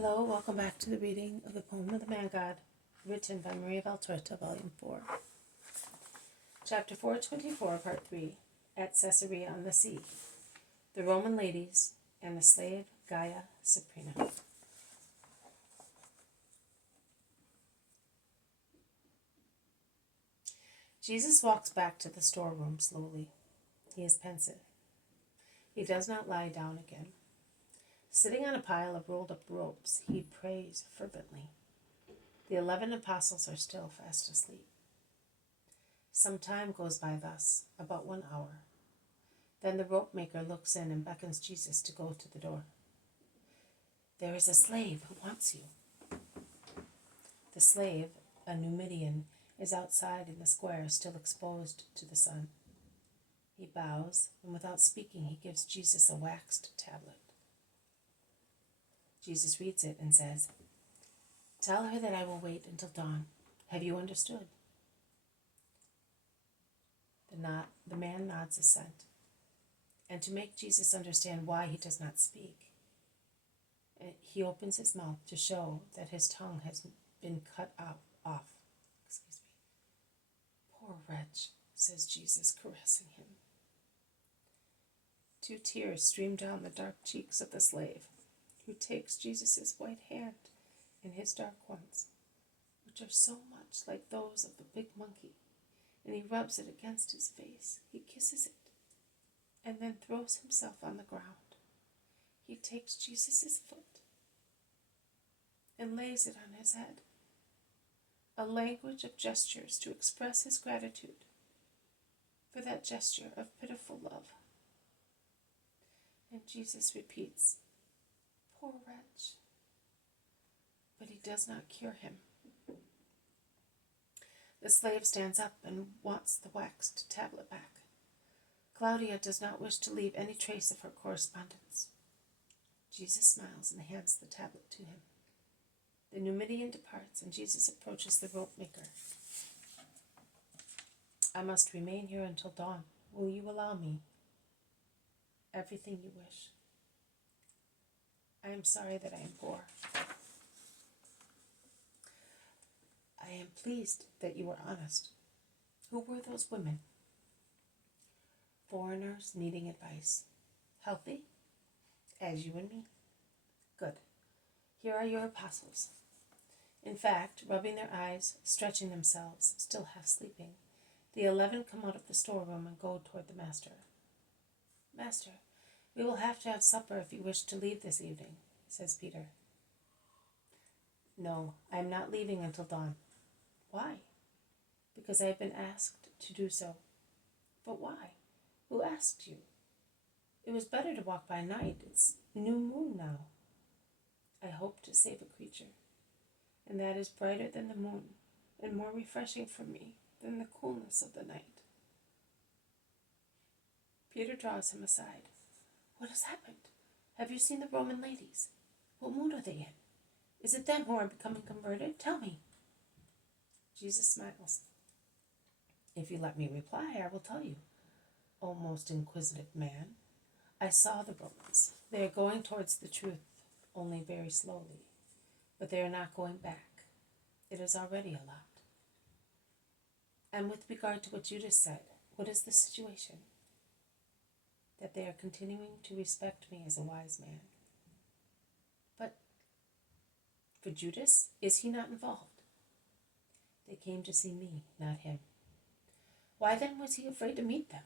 Hello, welcome back to the reading of the poem of the Man God, written by Maria Valtorta, Volume 4. Chapter 424, Part 3, at Caesarea on the Sea, the Roman ladies and the slave Galla, Ciprina. Jesus walks back to the storeroom slowly. He is pensive. He does not lie down again. Sitting on a pile of rolled-up ropes, he prays fervently. The 11 apostles are still fast asleep. Some time goes by thus, about 1 hour. Then the rope maker looks in and beckons Jesus to go to the door. "There is a slave who wants you." The slave, a Numidian, is outside in the square, still exposed to the sun. He bows, and without speaking, he gives Jesus a waxed tablet. Jesus reads it and says, "Tell her that I will wait until dawn. Have you understood?" The man nods assent. And to make Jesus understand why he does not speak, he opens his mouth to show that his tongue has been cut off. "Poor wretch," says Jesus, caressing him. 2 tears stream down the dark cheeks of the slave, who takes Jesus' white hand in his dark ones, which are so much like those of the big monkey, and he rubs it against his face. He kisses it, and then throws himself on the ground. He takes Jesus' foot and lays it on his head, a language of gestures to express his gratitude for that gesture of pitiful love. And Jesus repeats, "Poor wretch," but he does not cure him. The slave stands up and wants the waxed tablet back. Claudia does not wish to leave any trace of her correspondence. Jesus smiles and hands the tablet to him. The Numidian departs, and Jesus approaches the rope maker. "I must remain here until dawn. Will you allow me?" "Everything you wish." "I am sorry that I am poor." "I am pleased that you were honest. Who were those women?" "Foreigners needing advice. Healthy? As you and me." "Good. Here are your apostles." In fact, rubbing their eyes, stretching themselves, still half sleeping, the 11 come out of the storeroom and go toward the master. "Master, we will have to have supper if you wish to leave this evening," says Peter. "No, I am not leaving until dawn." "Why?" "Because I have been asked to do so." "But why? Who asked you?" "It was better to walk by night. It's new moon now." "I hope to save a creature, and that is brighter than the moon, and more refreshing for me than the coolness of the night." Peter draws him aside. "What has happened? Have you seen the Roman ladies? What mood are they in? Is it them who are becoming converted? Tell me." Jesus smiles. "If you let me reply, I will tell you, O most inquisitive man. I saw the Romans. They are going towards the truth, only very slowly. But they are not going back. It is already a lot. And with regard to what Judas said, what is the situation? That they are continuing to respect me as a wise man. But for Judas, is he not involved? They came to see me, not him. Why then was he afraid to meet them?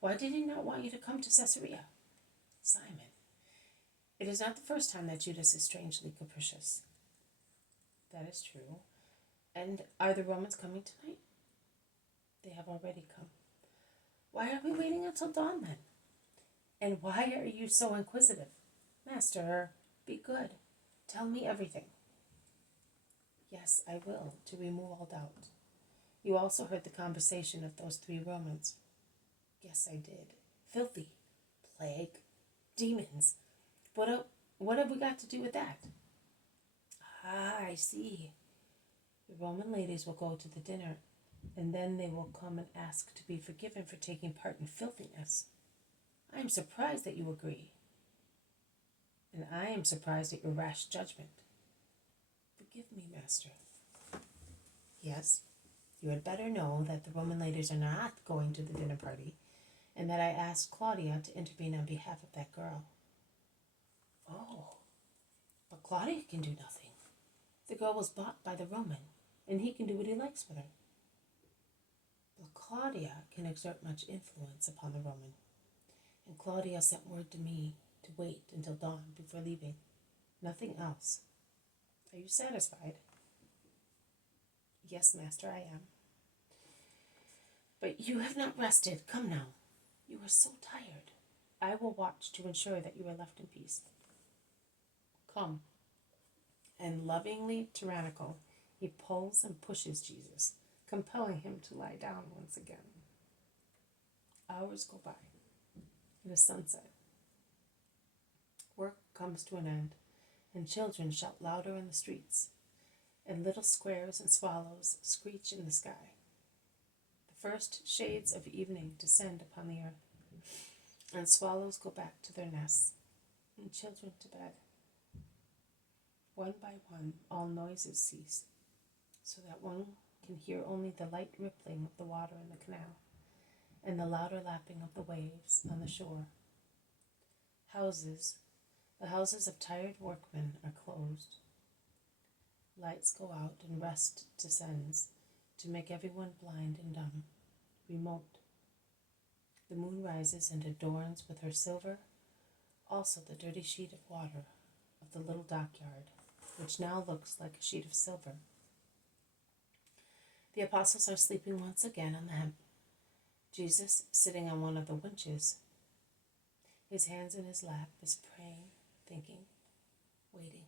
Why did he not want you to come to Caesarea? Simon, it is not the first time that Judas is strangely capricious." "That is true. And are the Romans coming tonight?" "They have already come." "Why are we waiting until dawn then? And why are you so inquisitive? Master, be good. Tell me everything." "Yes, I will, to remove all doubt. You also heard the conversation of those 3 Romans." "Yes, I did. Filthy. Plague. Demons. What have we got to do with that?" "Ah, I see. The Roman ladies will go to the dinner, and then they will come and ask to be forgiven for taking part in filthiness. I am surprised that you agree." and I am surprised at your rash judgment. Forgive me, master. Yes, you had better know that the Roman ladies are not going to the dinner party, and that I asked Claudia to intervene on behalf of that girl. Oh, but Claudia can do nothing. The girl was bought by the Roman, and he can do what he likes with her. But Claudia can exert much influence upon the Roman, and Claudia sent word to me to wait until dawn before leaving. Nothing else. Are you satisfied? Yes, master, I am. But you have not rested. Come now. You are so tired. I will watch to ensure that you are left in peace. Come. And lovingly tyrannical, he pulls and pushes Jesus, compelling him to lie down once again. Hours go by. It is sunset. Work comes to an end, and children shout louder in the streets, and little squares and swallows screech in the sky. The first shades of evening descend upon the earth, and swallows go back to their nests, and children to bed. One by one, all noises cease, so that one can hear only the light rippling of the water in the canal, and the louder lapping of the waves on the shore. The houses of tired workmen are closed. Lights go out and rest descends to make everyone blind and dumb, remote. The moon rises and adorns with her silver also the dirty sheet of water of the little dockyard, which now looks like a sheet of silver. The apostles are sleeping once again on the hemp. Jesus, sitting on one of the winches, his hands in his lap, is praying, thinking, waiting.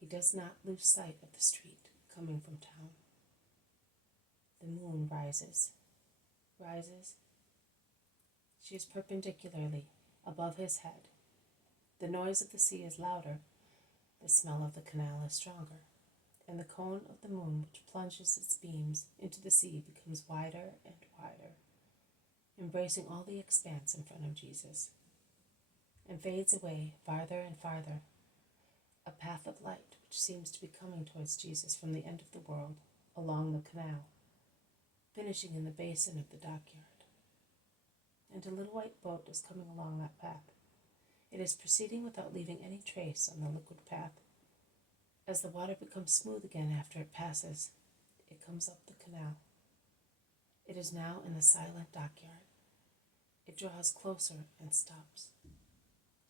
He does not lose sight of the street coming from town. The moon rises. She is perpendicularly above his head. The noise of the sea is louder. The smell of the canal is stronger, and the cone of the moon which plunges its beams into the sea becomes wider and wider, embracing all the expanse in front of Jesus, and fades away farther and farther, a path of light which seems to be coming towards Jesus from the end of the world along the canal, finishing in the basin of the dockyard. And a little white boat is coming along that path. It is proceeding without leaving any trace on the liquid path. As the water becomes smooth again after it passes, it comes up the canal. It is now in the silent dockyard. It draws closer and stops.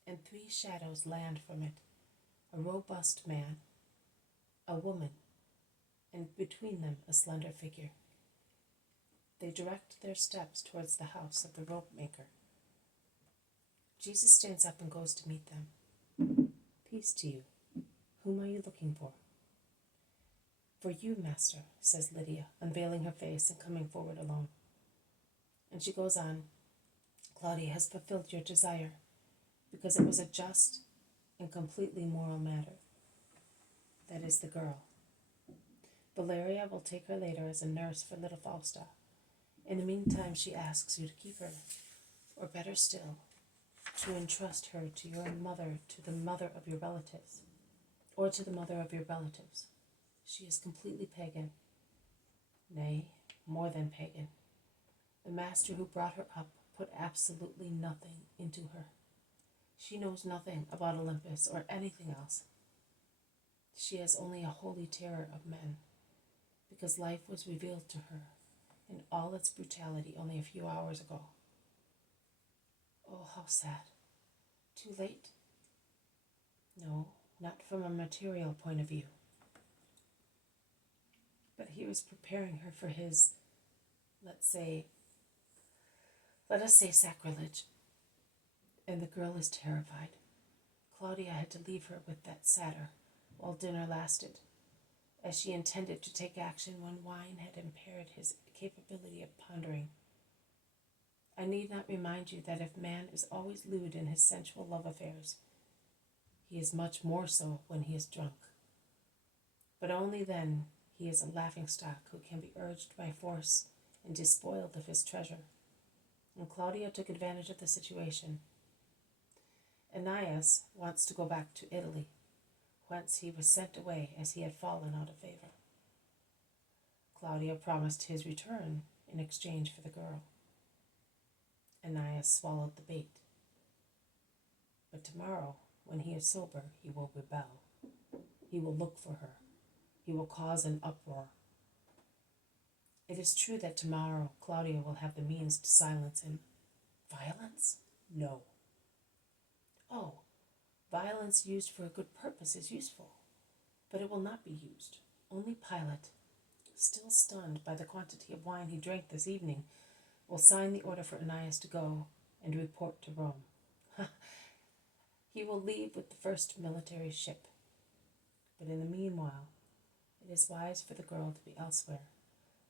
And three shadows land from it, a robust man, a woman, and between them a slender figure. They direct their steps towards the house of the rope maker. Jesus stands up and goes to meet them. Peace to you. Whom are you looking for? For you, master, says Lydia, unveiling her face and coming forward alone. And she goes on, Claudia has fulfilled your desire, because it was a just and completely moral matter. That is the girl. Valeria will take her later as a nurse for little Fausta. In the meantime, she asks you to keep her, or better still, to entrust her to your mother, to the mother of your relatives, or to the mother of your relatives. She is completely pagan. Nay, more than pagan. The master who brought her up put absolutely nothing into her. She knows nothing about Olympus or anything else. She has only a holy terror of men, because life was revealed to her in all its brutality only a few hours ago. Oh, how sad. Too late? No, not from a material point of view. But he was preparing her for his, let us say sacrilege. And the girl is terrified. Claudia had to leave her with that satyr while dinner lasted, as she intended to take action when wine had impaired his capability of pondering. I need not remind you that if man is always lewd in his sensual love affairs, he is much more so when he is drunk. But only then he is a laughingstock who can be urged by force and despoiled of his treasure. And Claudia took advantage of the situation. Aeneas wants to go back to Italy, whence he was sent away as he had fallen out of favor. Claudia promised his return in exchange for the girl. Aeneas swallowed the bait. But tomorrow, when he is sober, he will rebel. He will look for her. He will cause an uproar. It is true that tomorrow Claudia will have the means to silence him. Violence? No. Oh, violence used for a good purpose is useful, but it will not be used. Only Pilate, still stunned by the quantity of wine he drank this evening, will sign the order for Aeneas to go and report to Rome. He will leave with the first military ship. But in the meanwhile, it is wise for the girl to be elsewhere,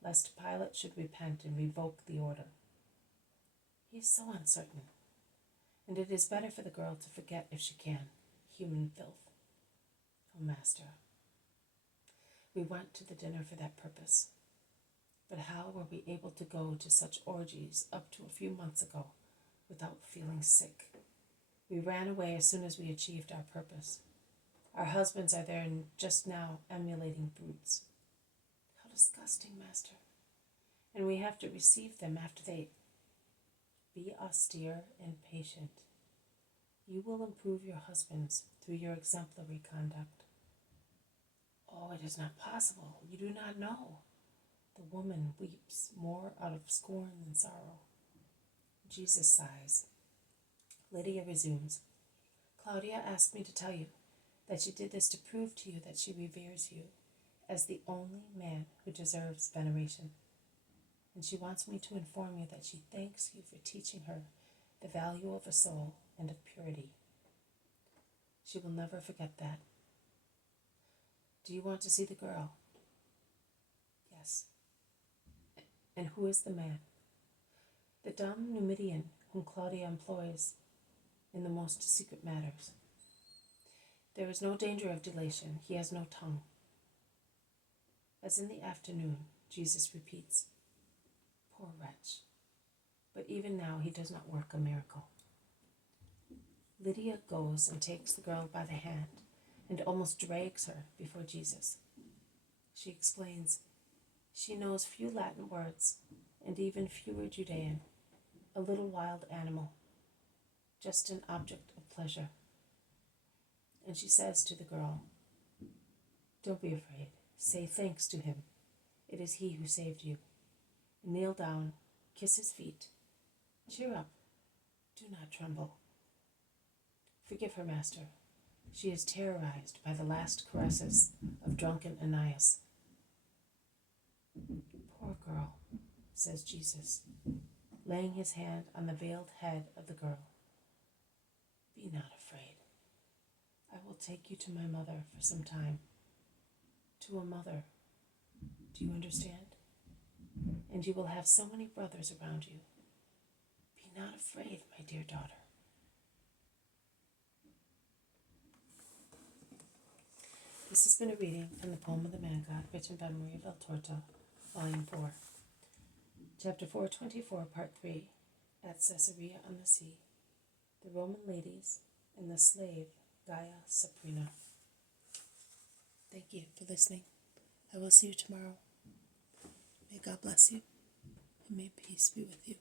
lest Pilate should repent and revoke the order. He is so uncertain, and it is better for the girl to forget if she can. Human filth. Oh, Master, we went to the dinner for that purpose. But how were we able to go to such orgies up to a few months ago without feeling sick? We ran away as soon as we achieved our purpose. Our husbands are there just now emulating brutes. How disgusting, Master. And we have to receive them after they... Be austere and patient. You will improve your husbands through your exemplary conduct. Oh, it is not possible. You do not know. The woman weeps more out of scorn than sorrow. Jesus sighs. Lydia resumes. Claudia asked me to tell you that she did this to prove to you that she reveres you as the only man who deserves veneration. And she wants me to inform you that she thanks you for teaching her the value of a soul and of purity. She will never forget that. Do you want to see the girl? Yes. And who is the man? The dumb Numidian whom Claudia employs in the most secret matters. There is no danger of delation. He has no tongue. As in the afternoon, Jesus repeats, poor wretch. But even now he does not work a miracle. Lydia goes and takes the girl by the hand and almost drags her before Jesus. She explains she knows few Latin words and even fewer Judean, a little wild animal, just an object of pleasure. And she says to the girl, don't be afraid. Say thanks to him. It is he who saved you. Kneel down, kiss his feet. Cheer up. Do not tremble. Forgive her, Master. She is terrorized by the last caresses of drunken Aeneas. Poor girl, says Jesus, laying his hand on the veiled head of the girl. Be not afraid. I will take you to my mother for some time. To a mother. Do you understand? And you will have so many brothers around you. Be not afraid, my dear daughter. This has been a reading from the poem of the Man God, written by Maria Valtorta, Volume 4. Chapter 424, Part 3, At Caesarea on the Sea, the Roman Ladies and the Slave, Galla Ciprina. Thank you for listening. I will see you tomorrow. May God bless you, and may peace be with you.